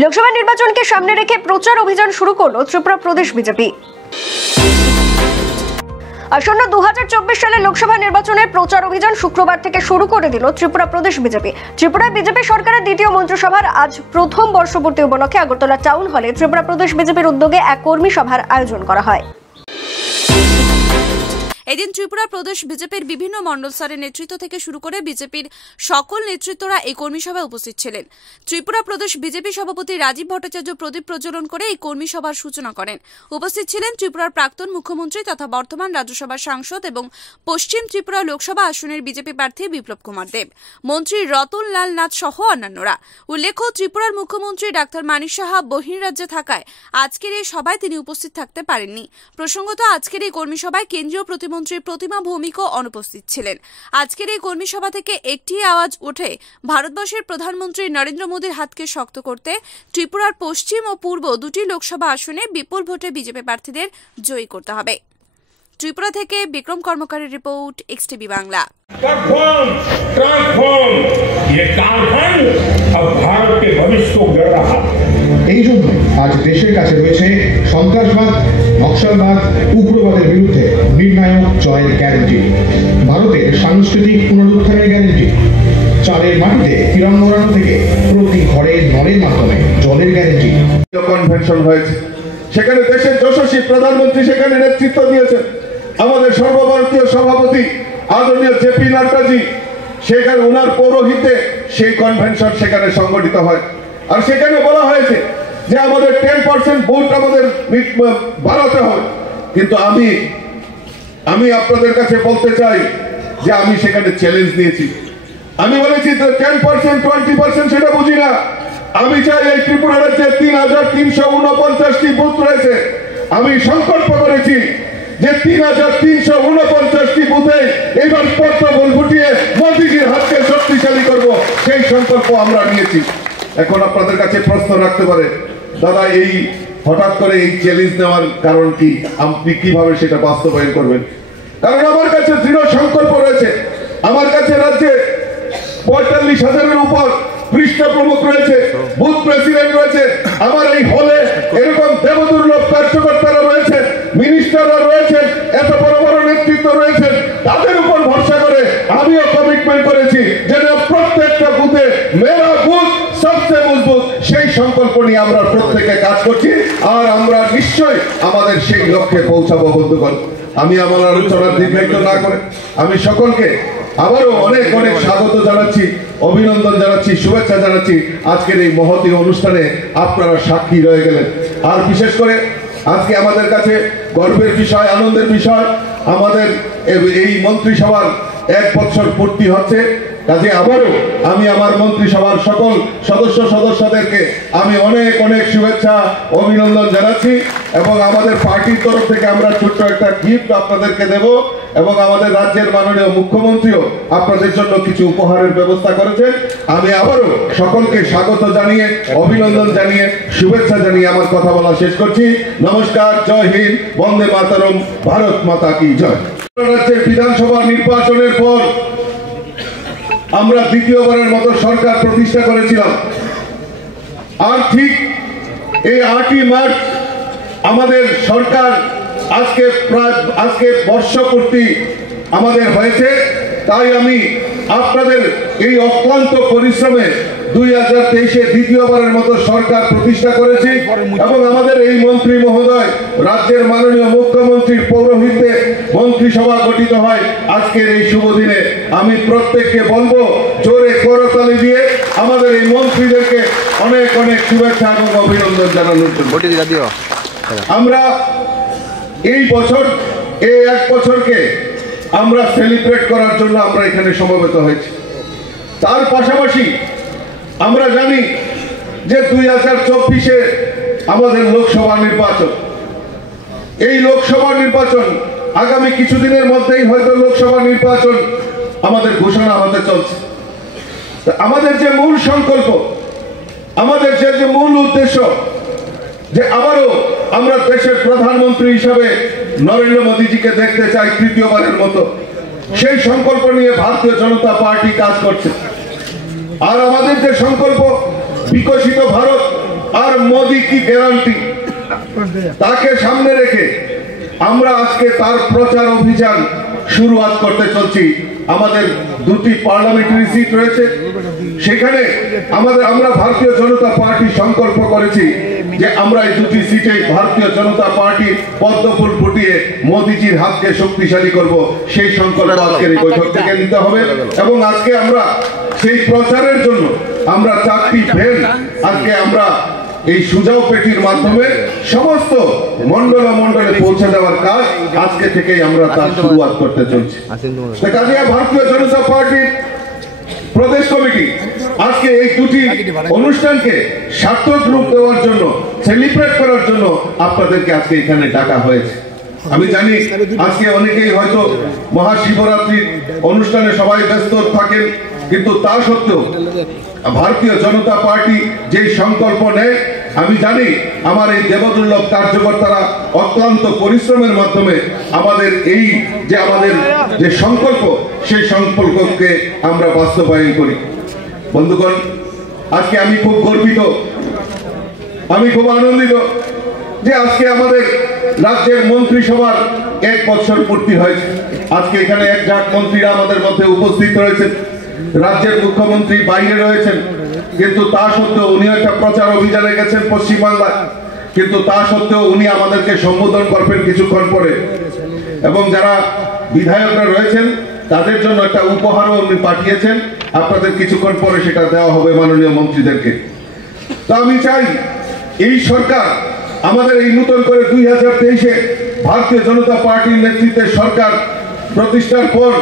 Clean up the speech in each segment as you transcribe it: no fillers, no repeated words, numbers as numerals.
লোকসভা নির্বাচনকে সামনে রেখে প্রচার অভিযান শুরু করল ত্রিপুরা প্রদেশ বিজেপি। আসন্ন 2024 সালের লোকসভা নির্বাচনের প্রচার অভিযান শুক্রবার থেকে শুরু করে দিল ত্রিপুরা প্রদেশ বিজেপি। ত্রিপুরায় বিজেপি সরকারের দ্বিতীয় মন্ত্রিসভার আজ প্রথম বর্ষপূর্তি উপলক্ষে আগরতলা টাউন হলে ত্রিপুরা প্রদেশ বিজেপির উদ্যোগে এক কর্মী সভার আয়োজন করা হয়। এদিন ত্রিপুরা প্রদেশ বিজেপির বিভিন্ন মণ্ডল স্তরের নেতৃত্ব থেকে শুরু করে বিজেপির সকল নেতৃত্বরা এই কর্মী সভায় উপস্থিত ছিলেন। ত্রিপুরা প্রদেশ বিজেপি সভাপতি রাজীব ভট্টাচার্য প্রদীপ প্রজ্বলন করে এই কর্মী সভার সূচনা করেন। উপস্থিত ছিলেন ত্রিপুরার প্রাক্তন মুখ্যমন্ত্রী তথা বর্তমান রাজ্যসভার সাংসদ এবং পশ্চিম ত্রিপুরা লোকসভা আসনের বিজেপি প্রার্থী বিপ্লব কুমার দেব, মন্ত্রী রতন লাল নাথ সহ অন্যান্যরা। উল্লেখ্য, ত্রিপুরার মুখ্যমন্ত্রী ডাক্তার মানিক সাহা বহির্রাজ্যে থাকায় আজকের এই সভায় তিনি উপস্থিত থাকতে পারেননি। প্রসঙ্গত, আজকের এই কর্মী সভায় কেন্দ্রীয় প্রতিমন্ত্রী প্রতিমা ভৌমিকও অনুপস্থিত ছিলেন। আজকের এই কর্মী সভা থেকে একটি আওয়াজ ওঠে, ভারতবর্ষের প্রধানমন্ত্রী নরেন্দ্র মোদীর হাতকে শক্ত করতে ত্রিপুরার পশ্চিম ও পূর্ব দুটি লোকসভা আসনে বিপুল ভোটে বিজেপি প্রার্থীদের জয়ী করতে হবে। ত্রিপুরা থেকে বিক্রম কর্মকারের রিপোর্ট, এক্সটিভি বাংলা। এই জন্য আজ দেশের কাছে রয়েছে সন্ত্রাসবাদ, নকশালবাদ, উগ্রবাদের বিরুদ্ধে নির্ণায়ক জয়ের গ্যারান্টি, ভারতের সাংস্কৃতিক পুনরুত্থানের গ্যারান্টি, চালের মাটিতে তিরঙ্গা ওড়ানো থেকে প্রতি ঘরে নলের মাধ্যমে জলের গ্যারান্টি। কনভেনশন হয়েছে, সেখানে দেশের যশস্বী প্রধানমন্ত্রী সেখানে নেতৃত্ব দিয়েছেন। আমাদের সর্বভারতীয় সভাপতি আদরণীয় জেপি নাড্ডাজি, সেখানে ওনার পৌরোহিত্যে সেই কনভেনশন সেখানে সংগঠিত হয়। আর সেখানে বলা হয়েছে যে আমাদের 10% ভোট আমাদের বাড়াতে হয়। কিন্তু আমি আপনাদের কাছে বলতে চাই যে আমি সেখানে চ্যালেঞ্জ নিয়েছি। আমি বলেছি 10%, 20% সেটা বুঝি না। আমি চাই এই ত্রিপুরা রাজ্যে 3349টি বুথ রয়েছে। আমি সংকল্প করেছি যে 3349টি বুথে এবার পদ্মফুল ফুটিয়ে মোদিজির হাতকে শক্তিশালী করব, সেই সংকল্প আমরা নিয়েছি। এখন আপনাদের কাছে প্রশ্ন রাখতে পারে, দাদা এই হঠাৎ করে এই চ্যালেঞ্জ নেওয়ার কারণ কি, আপনি কিভাবে সেটা বাস্তবায়ন করবেন? কারণ আমার কাছে দৃঢ় সংকল্প রয়েছে। আমার কাছে রাজ্যে 45,000-এর উপর পৃষ্ঠ প্রমুখ রয়েছে, বুথ প্রেসিডেন্ট রয়েছে। আমার এই হলে এরকম দেবদুর্লভ কার্যকর্তারা রয়েছে, মিনিস্টাররা রয়েছেন, এত বড় বড় নেতৃত্ব রয়েছে। তাদের উপর ভরসা করে আমিও কমিটমেন্ট করেছি যে প্রত্যেকটা বুথে মেরা বুথ সবচেয়ে মজবুত, সেই সংকল্প নিয়ে আমরা প্রত্যেকে কাজ করছি। আর আমরা নিশ্চয়ই আমাদের সেই লক্ষ্যে পৌঁছাবো। বন্ধুগণ, আমি আমার আলোচনার দীর্ঘায়িত না করে আমি সকলকে আবারও অনেক অনেক স্বাগত জানাচ্ছি, অভিনন্দন জানাচ্ছি, শুভেচ্ছা জানাচ্ছি। আজকের এই মহতী অনুষ্ঠানে আপনারা সাক্ষী রয়ে গেলেন। আর বিশেষ করে আজকে আমাদের কাছে গর্বের বিষয়, আনন্দের বিষয়, আমাদের এই মন্ত্রিসভার 1 বছর পূর্তি হচ্ছে। কাজে আবারও আমি আমার মন্ত্রিসভার সকল সদস্যদেরকে আমি অনেক অনেক শুভেচ্ছা, অভিনন্দন জানাচ্ছি। এবং আমাদের পার্টির তরফ থেকে আমরা ছোট্ট একটা গিফট আপনাদেরকে দেব এবং আমাদের রাজ্যের মাননীয় মুখ্যমন্ত্রীও আপনাদের জন্য কিছু উপহারের ব্যবস্থা করেছেন। আমি আবারও সকলকে স্বাগত জানিয়ে, অভিনন্দন জানিয়ে, শুভেচ্ছা জানিয়ে আমার কথা বলা শেষ করছি। নমস্কার, জয় হিন্দ, বন্দে মাতরম, ভারত মাতা কি জয়। রাজ্যের বিধানসভা নির্বাচনের পর আমরা দ্বিতীয়বারের মতো সরকার প্রতিষ্ঠা করেছিলাম। আর ঠিক এই 8ই মার্চ আমাদের সরকার আজকে বর্ষপূর্তি আমাদের হয়েছে। তাই আমি আপনাদের এই অক্লান্ত পরিশ্রমে 2023-এ দ্বিতীয়বারের মতো সরকার প্রতিষ্ঠা করেছি এবং আমাদের এই মন্ত্রী মহোদয় রাজ্যের মাননীয় মুখ্যমন্ত্রীর পৌরোহিত্যে মন্ত্রিসভা গঠিত হয় আজকের এই শুভ দিনে। আমি প্রত্যেককে বলবো জোরে করতালি দিয়ে আমাদের এই মন্ত্রীদেরকে অনেক অনেক শুভেচ্ছা এবং অভিনন্দন জানানোর জন্য। আমরা এই বছর, এই 1 বছরকে আমরা সেলিব্রেট করার জন্য আমরা এখানে সমবেত হয়েছি। তার পাশাপাশি আমরা জানি যে 2024-এ আমাদের লোকসভা নির্বাচন। এই লোকসভা নির্বাচন আগামী কিছুদিনের মধ্যেই হয়তো লোকসভা নির্বাচন আমাদের ঘোষণা হতে চলছে। আমাদের যে মূল সংকল্প, আমাদের যে মূল উদ্দেশ্য, যে আবারও আমরা দেশের প্রধানমন্ত্রী হিসাবে নরেন্দ্র মোদীজিকে দেখতে চাই তৃতীয়বারের মতো, সেই সংকল্প নিয়ে ভারতীয় জনতা পার্টি কাজ করছে। আর আমাদের যে সংকল্প বিকশিত ভারত, মোদি কি গ্যারান্টি, তাকে সামনে রেখে আমরা আজকে তার প্রচার অভিযান শুরুয়াত করতে চলছি। আমাদের দুটি পার্লামেন্টারি সিট রয়েছে, সেখানে আমরা ভারতীয় জনতা পার্টি সংকল্প করেছি যে আমরা এই দুটি সিটে ভারতীয় জনতা পার্টি পদ্মফুল ফুটিয়ে মোদিজির হাতকে শক্তিশালী করব। সেই সংকল্প আজকের এই বৈঠক থেকে নিতে হবে এবং আজকে আমরা সেই প্রচারের জন্য আমরা 4টি ভ্যান আজকে আমরা এই সুজাও পেটির মাধ্যমে সমস্ত মন্ডলে পৌঁছে দেওয়ার কাজ আজকে থেকেই আমরা তার শুরুয়াত করতে চলছি। কাজে ভারতীয় জনতা পার্টির প্রদেশ কমিটি আজকে এই দুটি অনুষ্ঠানকে সার্থক রূপ দেওয়ার জন্য, সেলিব্রেট করার জন্য আপনাদেরকে আজকে এখানে ডাকা হয়েছে। আমি জানি আজকে অনেকেই হয়তো মহাশিবরাত্রির অনুষ্ঠানে সবাই ব্যস্ত থাকেন, কিন্তু তা সত্ত্বেও ভারতীয় জনতা পার্টি যে সংকল্প নেয়, আমি জানি আমার এই দেবদুর্লভ কার্যকর্তারা অক্লান্ত পরিশ্রমের মাধ্যমে আমাদের যে সংকল্প, সেই সংকল্পকে আমরা বাস্তবায়ন করি। বন্ধুগণ, আজকে আমি খুব গর্বিত, আমি খুব আনন্দিত যে আজকে আমাদের রাজ্যের মন্ত্রিসভার 1 বছর পূর্তি হয়েছে। আজকে এখানে একজাক মন্ত্রীরা আমাদের মধ্যে উপস্থিত রয়েছেন, রাজ্যের মুখ্যমন্ত্রী বাইরে রয়েছেন, কিন্তু তা সত্ত্বেও উনি একটা প্রচার অভিযানে গেছেন পশ্চিমবাংলায়, কিন্তু তা সত্ত্বেও উনি আমাদেরকে সম্বোধন করবেন কিছুক্ষণ পরে। এবং যারা বিধায়করা রয়েছেন তাদের জন্য একটা উপহারও উনি পাঠিয়েছেন, আপনাদের কিছুক্ষণ পরে সেটা দেওয়া হবে মাননীয় মন্ত্রীদেরকে। তো আমি চাই এই সরকার আমাদের এই নতুন করে 2023-এ ভারতীয় জনতা পার্টির নেতৃত্বে সরকার প্রতিষ্ঠার পর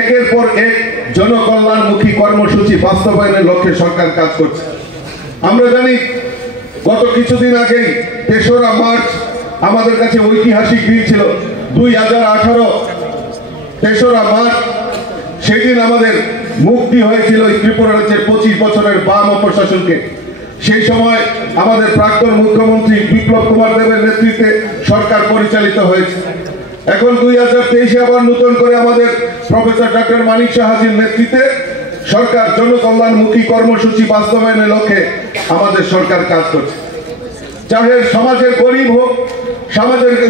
একের পর এক জনকল্যাণমুখী কর্মসূচি বাস্তবায়নের লক্ষ্যে সরকার কাজ করছে। আমরা জানি গত কিছুদিন আগেই 3রা মার্চ আমাদের কাছে ঐতিহাসিক দিন ছিল। 2018 3রা মার্চ সেদিন আমাদের মুক্তি হয়েছিল ত্রিপুরা রাজ্যের 25 বছরের বাম প্রশাসনকে। সেই সময় আমাদের প্রাক্তন মুখ্যমন্ত্রী বিপ্লব কুমার দেবের নেতৃত্বে সরকার পরিচালিত হয়েছে। এখন 2023-এ আবার নতুন করে আমাদের প্রফেসর ডক্টর মানিক সাহাজির নেতৃত্বে সরকার জনকল্যাণমুখী কর্মসূচি বাস্তবায়নের লক্ষ্যে আমাদের সরকার কাজ করছে। চাহে সমাজের গরিব হোক,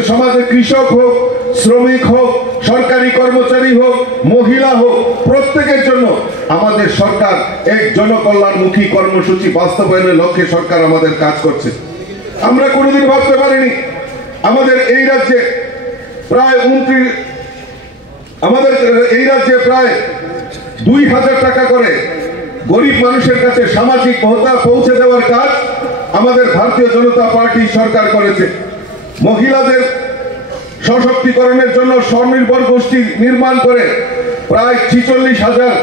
সমাজের কৃষক হোক, শ্রমিক হোক, সরকারি কর্মচারী হোক, মহিলা হোক, প্রত্যেকের জন্য আমাদের সরকার এক জনকল্যাণমুখী কর্মসূচি বাস্তবায়নের লক্ষ্যে সরকার আমাদের কাজ করছে। আমরা কোনোদিন ভাবতে পারিনি আমাদের এই রাজ্যে প্রায় 2000 টাকা করে গরিব মানুষের কাছে সামাজিক ভাতা পৌঁছে দেওয়ার কাজ আমাদের ভারতীয় জনতা পার্টি সরকার করেছে। মহিলাদের সশক্তিকরণের জন্য স্বনির্ভর গোষ্ঠী নির্মাণ করে প্রায় 46,000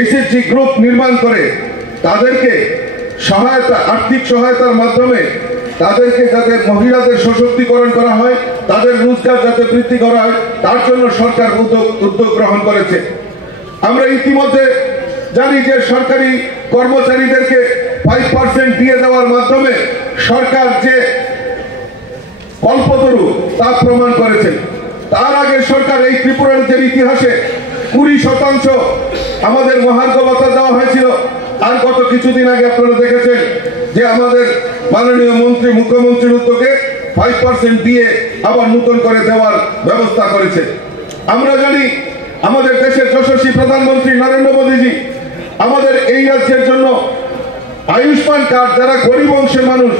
এসএসজি গ্রুপ নির্মাণ করে তাদেরকে আর্থিক সহায়তার মাধ্যমে তাদেরকে যাতে মহিলাদের সশক্তিকরণ করা হয়, তাদের রোজগার যাতে বৃদ্ধি করা হয়, তার জন্য সরকার উদ্যোগ গ্রহণ করেছে। আমরা ইতিমধ্যে জানি যে সরকারি কর্মচারীদেরকে 5% দিয়ে দেওয়ার মাধ্যমে সরকার যে কল্পতরু তা প্রমাণ করেছেন। তার আগে সরকার এই ত্রিপুরা রাজ্যের ইতিহাসে 20% আমাদের মহার্ঘ ভাতা দেওয়া হয়েছিল। আর গত কিছুদিন আগে আপনারা দেখেছেন যে আমাদের মাননীয় মুখ্যমন্ত্রীর উদ্যোগে 5% দিয়ে আবার নতুন করে দেওয়ার ব্যবস্থা করেছে। আমরা জানি আমাদের দেশের যশস্বী প্রধানমন্ত্রী নরেন্দ্র মোদীজি আমাদের এই রাজ্যের জন্য আয়ুষ্মান কার্ড, যারা গরিব অংশের মানুষ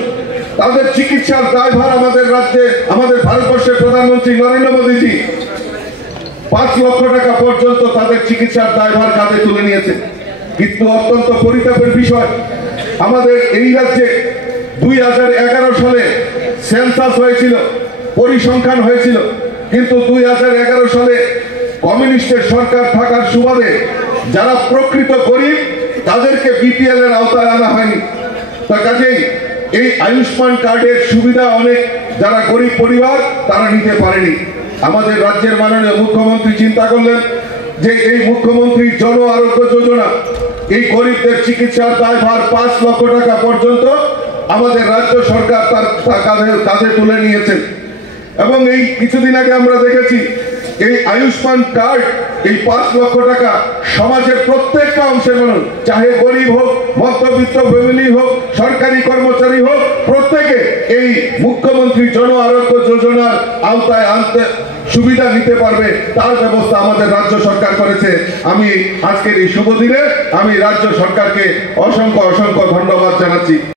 তাদের চিকিৎসার দায়ভার আমাদের রাজ্যে, আমাদের ভারতবর্ষের প্রধানমন্ত্রী নরেন্দ্র মোদীজি 5 লক্ষ টাকা পর্যন্ত তাদের চিকিৎসার দায়ভার কাঁধে তুলে নিয়েছে। কিন্তু অত্যন্ত পরিতাপের বিষয়, আমাদের এই রাজ্যে 2011 সালে সেন্সাস হয়েছিল, পরিসংখ্যান হয়েছিল, কিন্তু 2011 সালে কমিউনিস্টের সরকার থাকার সুবাদে যারা প্রকৃত গরিব তাদেরকে বিপিএল এর আওতায় আনা হয়নি। তার কাছেই এই আয়ুষ্মান কার্ডের সুবিধা অনেক যারা গরিব পরিবার তারা নিতে পারেনি। আমাদের রাজ্যের মাননীয় মুখ্যমন্ত্রী চিন্তা করলেন যে এই মুখ্যমন্ত্রীর জন আরোগ্য যোজনা এই গরিবদের চিকিৎসার দায়ভার 5 লক্ষ টাকা পর্যন্ত আমাদের রাজ্য সরকার তার কাঁধে তুলে নিয়েছেন। এবং এই কিছুদিন আগে আমরা দেখেছি এই আয়ুষ্মান কার্ড, এই 5 লক্ষ টাকা সমাজের প্রত্যেকটা অংশের মানুষ, চাহে গরিব হোক, মধ্যবিত্ত ফ্যামিলি হোক, সরকারি কর্মচারী হোক, প্রত্যেকে এই মুখ্যমন্ত্রী জন আরোগ্য যোজনার আওতায় আনতে সুবিধা নিতে পারবে, তার ব্যবস্থা আমাদের রাজ্য সরকার করেছে। আমি আজকের এই শুভ দিনে আমি রাজ্য সরকারকে অসংখ্য ধন্যবাদ জানাচ্ছি।